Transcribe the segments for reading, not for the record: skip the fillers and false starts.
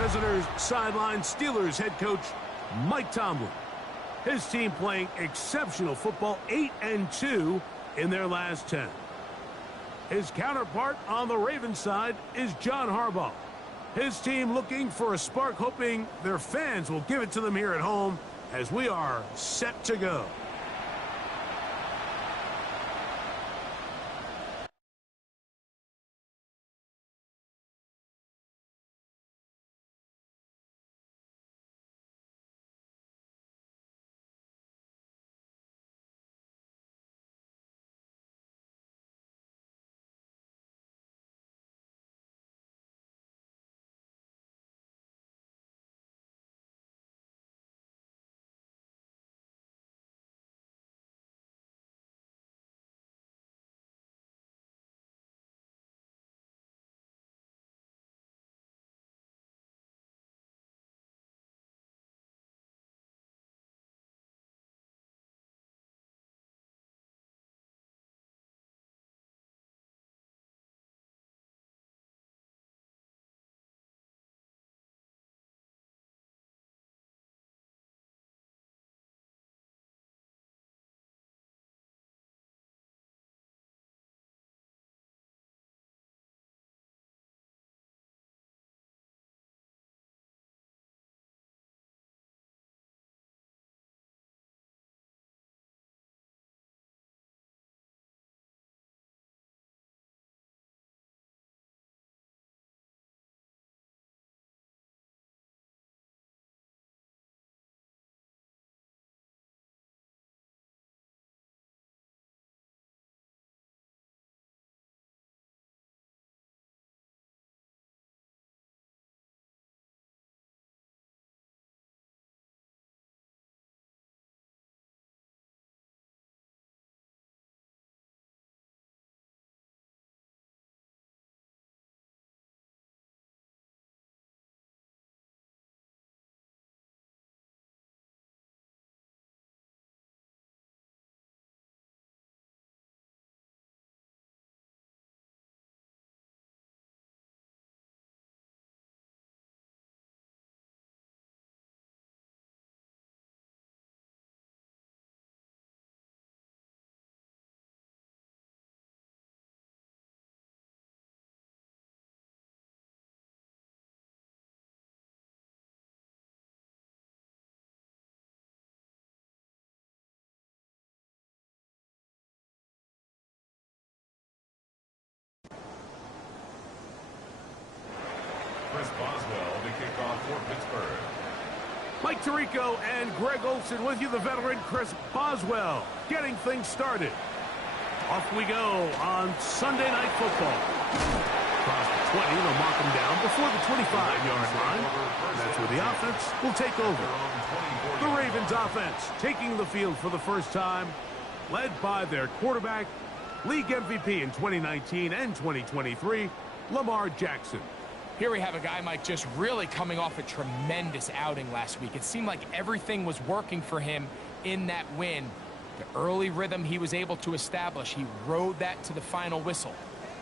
visitors sideline Steelers head coach Mike Tomlin. His team playing exceptional football, 8-2 in their last 10. His counterpart on the Ravens side is John Harbaugh. His team looking for a spark, hoping their fans will give it to them here at home as we are set to go. Boswell to kick off for Pittsburgh. Mike Tirico and Greg Olsen with you, the veteran Chris Boswell, getting things started. Off we go on Sunday Night Football. Across the 20, they'll mark them down before the 25-yard line. That's where the offense will take over. The Ravens offense taking the field for the first time, led by their quarterback, league MVP in 2019 and 2023, Lamar Jackson. Here we have a guy, Mike, just really coming off a tremendous outing last week. It seemed like everything was working for him in that win. The early rhythm he was able to establish, he rode that to the final whistle.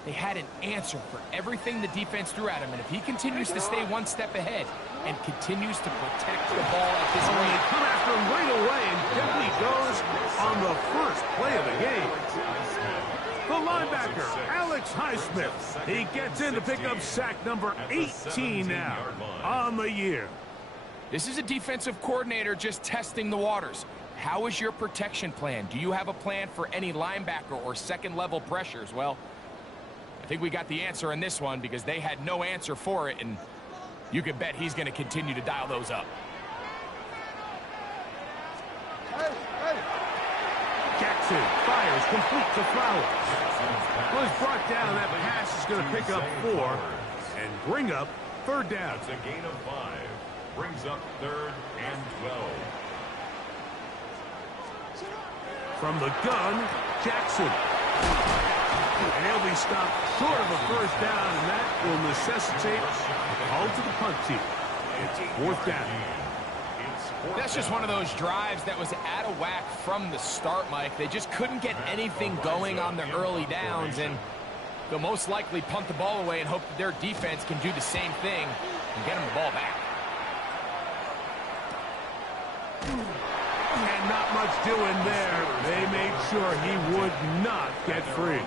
They had an answer for everything the defense threw at him, and if he continues to stay one step ahead and continues to protect the ball at this rate. They come after him right away, and down he goes on the first play of the game. The linebacker, Alex Highsmith, he gets in to pick up sack number 18 now on the year. This is a defensive coordinator just testing the waters. How is your protection plan? Do you have a plan for any linebacker or second-level pressures? Well, I think we got the answer in this one because they had no answer for it, and you can bet he's going to continue to dial those up. Jackson fires complete to Flowers. Was brought down. That pass is going to pick up 4 and bring up third down. It's a gain of 5. Brings up 3rd and 12. From the gun, Jackson. And he'll be stopped short of a first down, and that will necessitate a call to the punt team. It's 4th down. That's just one of those drives that was out of whack from the start, Mike. They just couldn't get anything going on the early downs, and they'll most likely punt the ball away and hope that their defense can do the same thing. and get him the ball back. And not much doing there. They made sure he would not get free.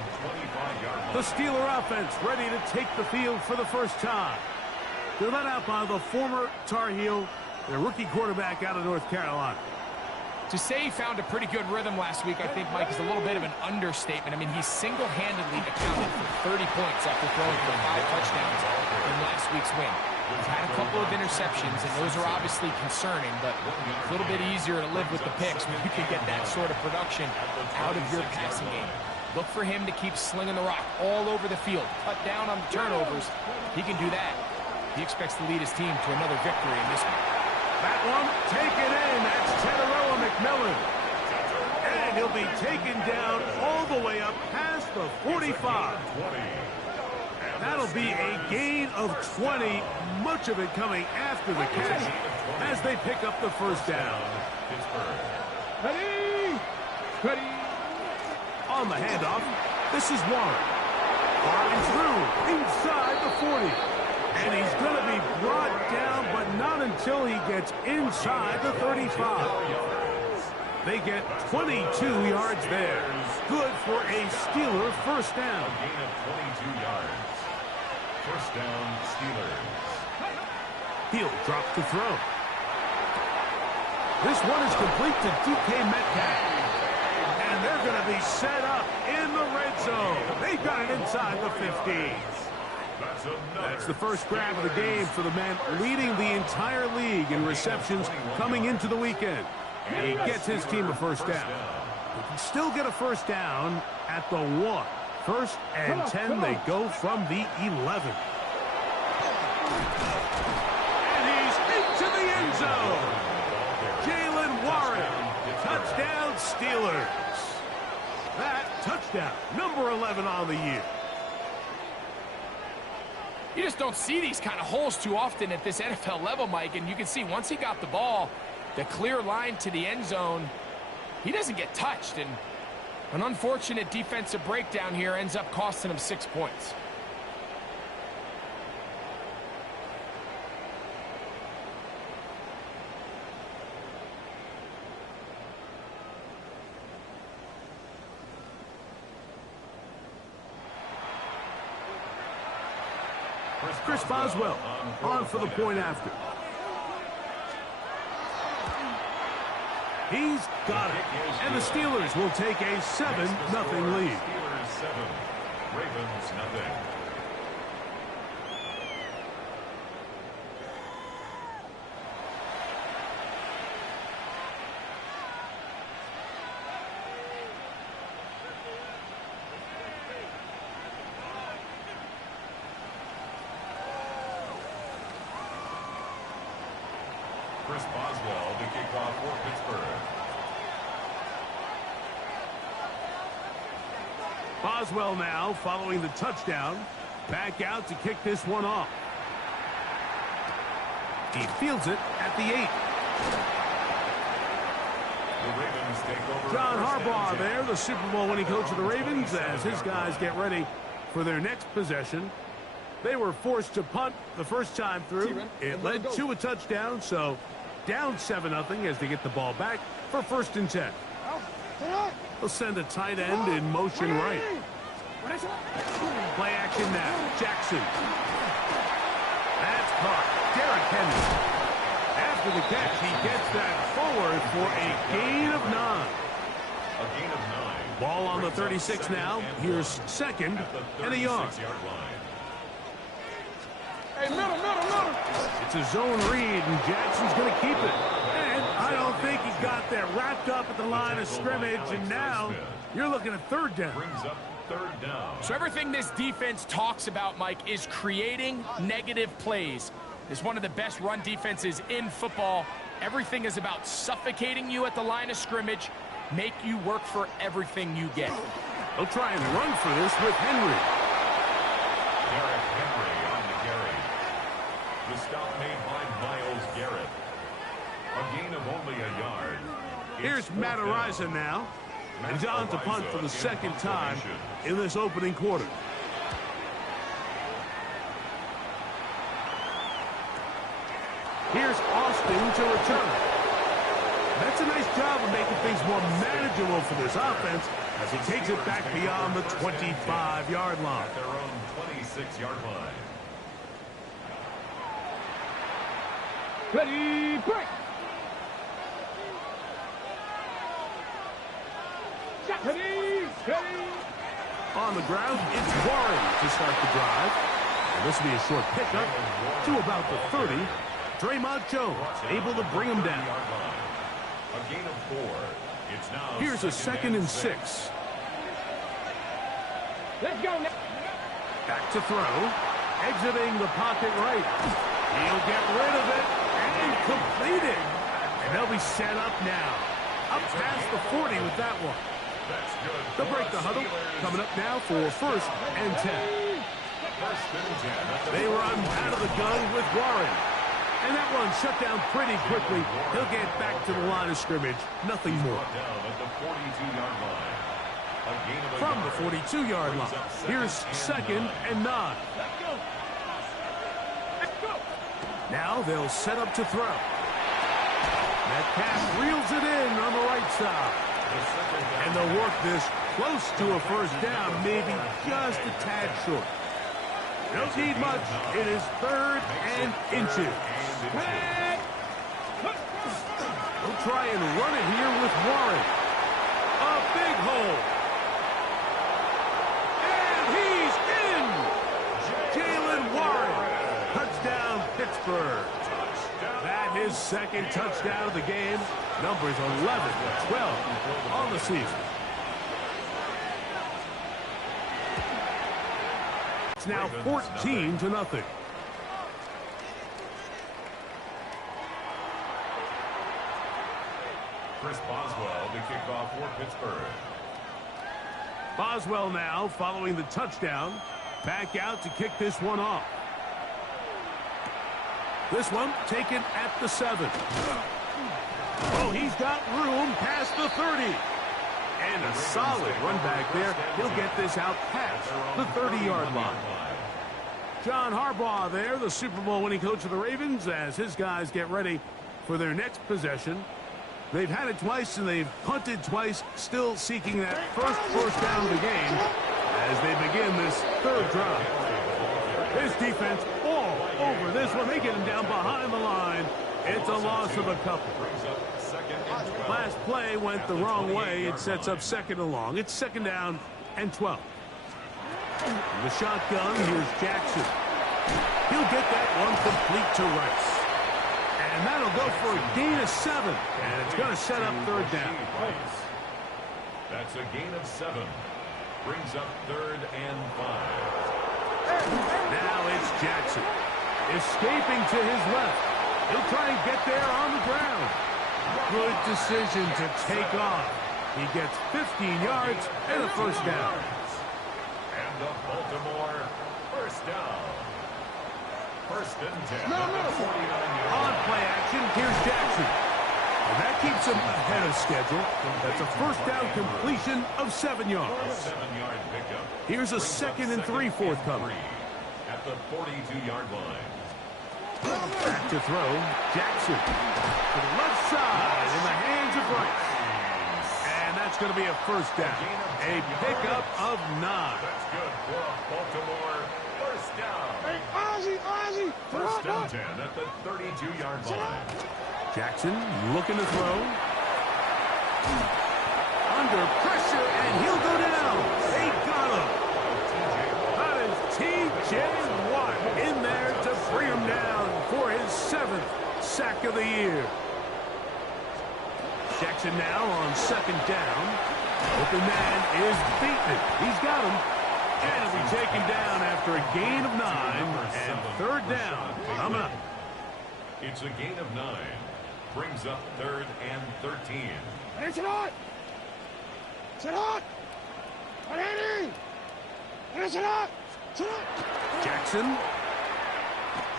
The Steeler offense ready to take the field for the first time. They're led out by the former Tar Heel, their rookie quarterback out of North Carolina. To say he found a pretty good rhythm last week, I think, Mike, is a little bit of an understatement. I mean, he single-handedly accounted for 30 points after throwing for 5 touchdowns in last week's win. He's had a couple of interceptions, and those are obviously concerning, but it's a little bit easier to live with the picks when you can get that sort of production out of your passing game. Look for him to keep slinging the rock all over the field. Cut down on the turnovers. He can do that. He expects to lead his team to another victory in this one. That one taken in. That's Teteroa McMillan. And he'll be taken down all the way up past the 45. That'll be a gain of 20, much of it coming after the catch as they pick up the first down. Ready. On the handoff, this is Warren. Flying through inside the 40. And he's going to be brought down, but not until he gets inside the 35. They get 22 yards there. Good for a Steeler first down. A gain of 22 yards. First down, Steelers. He'll drop the throw. This one is complete to DK Metcalf. And they're going to be set up in the red zone. They got it inside the 50. That's the first grab of the game for the man leading the entire league in receptions coming into the weekend. He gets his team a first down. He can still get a first down at the 1. First and 10, they go from the 11. And he's into the end zone. Jalen Warren, touchdown Steelers. That touchdown, number 11 on the year. You just don't see these kind of holes too often at this NFL level, Mike, and you can see once he got the ball, the clear line to the end zone, he doesn't get touched, and an unfortunate defensive breakdown here ends up costing him 6 points. Chris Boswell on for the point after. He's got it. And the Steelers will take a 7-0 lead. Steelers 7, Ravens nothing. Chris Boswell to kick off for Pittsburgh. Boswell now following the touchdown. Back out to kick this one off. He fields it at the 8. The Ravens take over. John Harbaugh there, the Super Bowl winning coach of the Ravens, as his guys get ready for their next possession. They were forced to punt the first time through. It led to a touchdown, so down 7-0 as they get the ball back for first and 10. They'll send a tight end in motion right. Play action now. Jackson. That's caught. Derrick Henry. After the catch, he gets that forward for a gain of 9. A gain of 9. Ball on the 36 now. Here's second and a yard. Hey, middle. It's a zone read, and Jackson's going to keep it. And I don't think he got that wrapped up at the line of scrimmage, and now you're looking at third down. Brings up third down. So everything this defense talks about, Mike, is creating negative plays. It's one of the best run defenses in football. Everything is about suffocating you at the line of scrimmage, make you work for everything you get. They'll try and run for this with Henry. Derrick Henry on the carry. The stop made by Myles Garrett. A gain of only a yard. Here's Matt Araiza now. And on to punt for the second time in this opening quarter. Here's Austin to return. That's a nice job of making things more manageable for this offense as he takes it back beyond the 25-yard line. At their own 26-yard line. Ready, break. Ready, ready. On the ground, it's Warren to start the drive. And this will be a short pickup to about the 30. Draymond Jones able to bring him down. A gain of 4. It's now Here's a second and 6. Let's go now. Back to throw. Exiting the pocket right. He'll get rid of it and complete it. And they'll be set up now. Up past the 40 with that one. That's good. They'll break the huddle. Coming up now for first and 10. First and 10. They run out of the gun with Warren. And that one shut down pretty quickly. He'll get back to the line of scrimmage. Nothing more. Down at the 42-yard line. A gain of a From the yard. 42-yard line. Here's second and 9. Let's go. Let's go. Now they'll set up to throw. Metcalf reels it in on the right side. And they'll work this close to a first down, maybe just a tad short. Don't need much. It is third and inches. We'll try and run it here with Warren. A big hole. And he's in. Jalen Warren. Touchdown, Pittsburgh. That his second touchdown of the game. Numbers 11-12 on the season. It's now 14-0. Chris Boswell to kick off for Pittsburgh. Boswell now following the touchdown. Back out to kick this one off. This one taken at the 7. Oh, he's got room past the 30. And a solid run back there. He'll get this out past the 30-yard line. John Harbaugh there, the Super Bowl winning coach of the Ravens, as his guys get ready for their next possession. They've had it twice and they've punted twice, still seeking that first down of the game as they begin this third drive. His defense all over this one. They get him down behind the line. It's a loss of a couple. Last play went the wrong way. It sets up second and long. It's second down and 12. The shotgun, here's Jackson. He'll get that one complete to Rice. And that'll go for a gain of 7. And it's going to set up third down. That's a gain of 7. Brings up third and 5. Now it's Jackson. Escaping to his left. He'll try and get there on the ground. Good decision to take off. He gets 15 yards and a first down. And the Baltimore first down. First and 10. On play action, here's Jackson. And that keeps him ahead of schedule. That's a first down completion of 7 yards. 7-yard pickup. Here's a second and 3 forthcoming. At the 42-yard line. Back to throw, Jackson. To the left side in the hands of Rice. And that's going to be a first down. A pickup of 9. That's good for a Baltimore first down. Hey, Ozzy. First and 10 at the 32-yard line. Jackson looking to throw. Under pressure, and he'll go down. They got him. That is T.J. Watt in there to bring him down for his 7th sack of the year. Jackson now on second down. Open man is beaten. He's got him. And he'll be taken down after a gain of 9 and third down. Coming up. It's a gain of 9. Brings up third and 13. It's not. Jackson.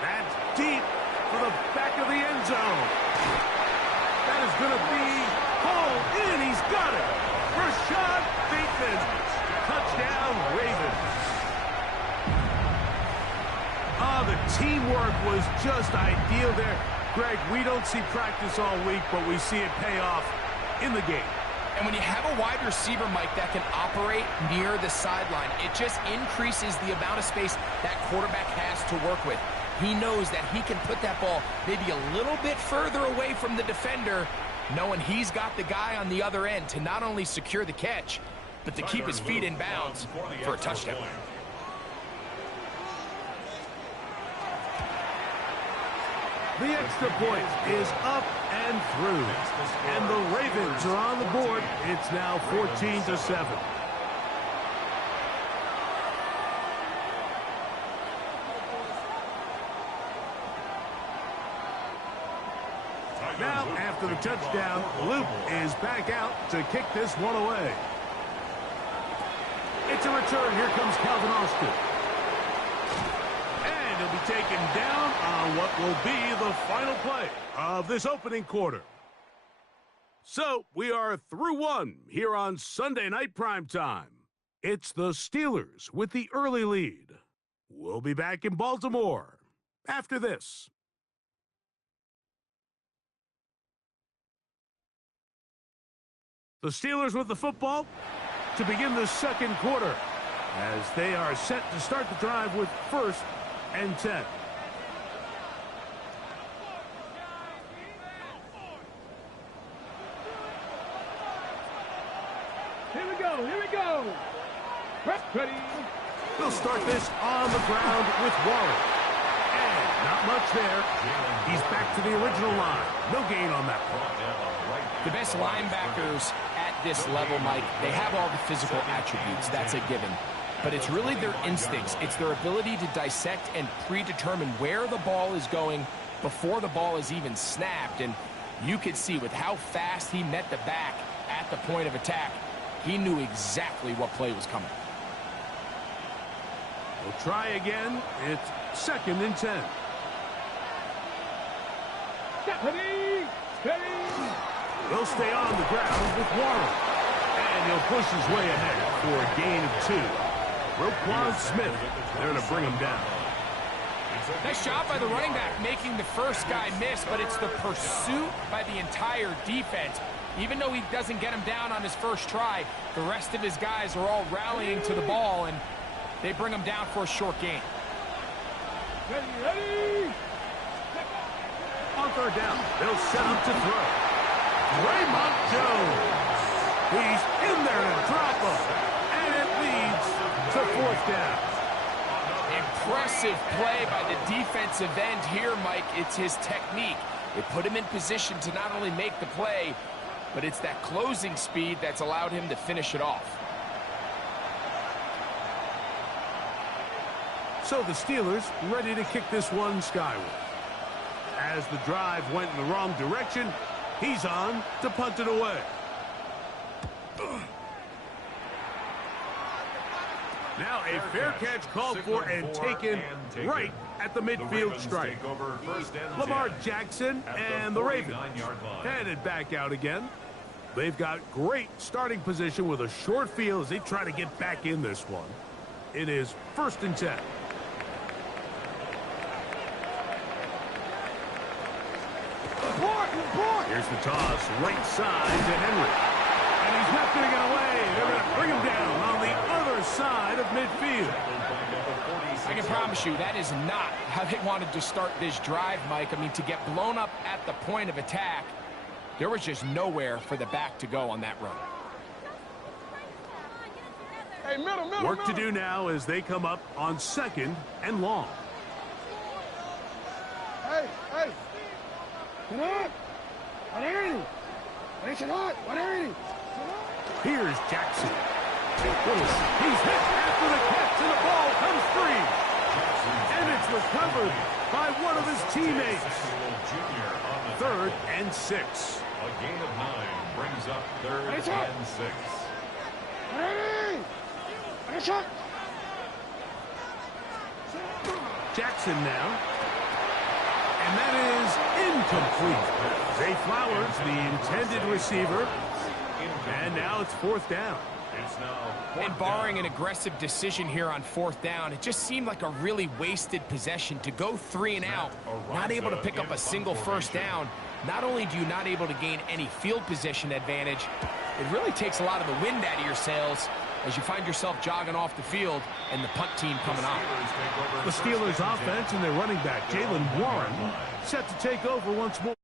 That's deep for the back of the end zone. That is going to be hauled in. He's got it. Rashad Bateman. Touchdown, Ravens. Oh, the teamwork was just ideal there. Greg, we don't see practice all week, but we see it pay off in the game. And when you have a wide receiver, Mike, that can operate near the sideline, it just increases the amount of space that quarterback has to work with. He knows that he can put that ball maybe a little bit further away from the defender, knowing he's got the guy on the other end to not only secure the catch, but to keep his feet in bounds for a touchdown. The extra point is up and through. And the Ravens are on the board. It's now 14-7. Now, after the touchdown, Luke is back out to kick this one away. It's a return. Here comes Calvin Austin. And he'll be taken down on what will be the final play of this opening quarter. So, we are through one here on Sunday Night Primetime. It's the Steelers with the early lead. We'll be back in Baltimore after this. The Steelers with the football to begin the second quarter as they are set to start the drive with 1st and 10. Here we go, here we go. Ready. They'll start this on the ground with Warren. And not much there. He's back to the original line. No gain on that one. The best linebackers at this level, Mike, they have all the physical attributes. That's a given. But it's really their instincts. It's their ability to dissect and predetermine where the ball is going before the ball is even snapped. And you could see with how fast he met the back at the point of attack, he knew exactly what play was coming. We'll try again. It's 2nd and 10. Steady, steady. They'll stay on the ground with Warren. And he'll push his way ahead for a gain of 2. Roquan Smith there to bring him down. Nice job by the running back making the first guy miss, but it's the pursuit by the entire defense. Even though he doesn't get him down on his first try, the rest of his guys are all rallying to the ball, and they bring him down for a short gain. Ready, ready. On 3rd down, they'll set him to throw. Raymond Jones. He's in there to drop him. And it leads to 4th down. Impressive play by the defensive end here, Mike. It's his technique. It put him in position to not only make the play, but it's that closing speed that's allowed him to finish it off. So the Steelers ready to kick this one skyward. As the drive went in the wrong direction, he's on to punt it away. Now a fair catch called for and taken right at the midfield stripe. Lamar Jackson and the Ravens headed back out again. They've got great starting position with a short field as they try to get back in this one. It is 1st and 10. Here's the toss, right side to Henry. And he's not going to get away. They're going to bring him down on the other side of midfield. I can promise you that is not how they wanted to start this drive, Mike. I mean, to get blown up at the point of attack, there was just nowhere for the back to go on that run. Hey, middle. Work to do now as they come up on 2nd and long. Hey. Get up. 180. Race it hot. 180. Here's Jackson. He's hit after the catch, and the ball comes free. And it's recovered by one of his teammates. 3rd and 6. A gain of 9 brings up 3rd and 6. 180. Jackson now. And that is incomplete. Zay Flowers, the intended receiver. And now it's 4th down. It's now And barring an aggressive decision here on 4th down, it just seemed like a really wasted possession to go 3 and out, not able to pick up a single first down. Not only do you not able to gain any field position advantage, it really takes a lot of the wind out of your sails as you find yourself jogging off the field and the punt team coming on. The Steelers offense and their running back, Jalen Warren, set to take over once more.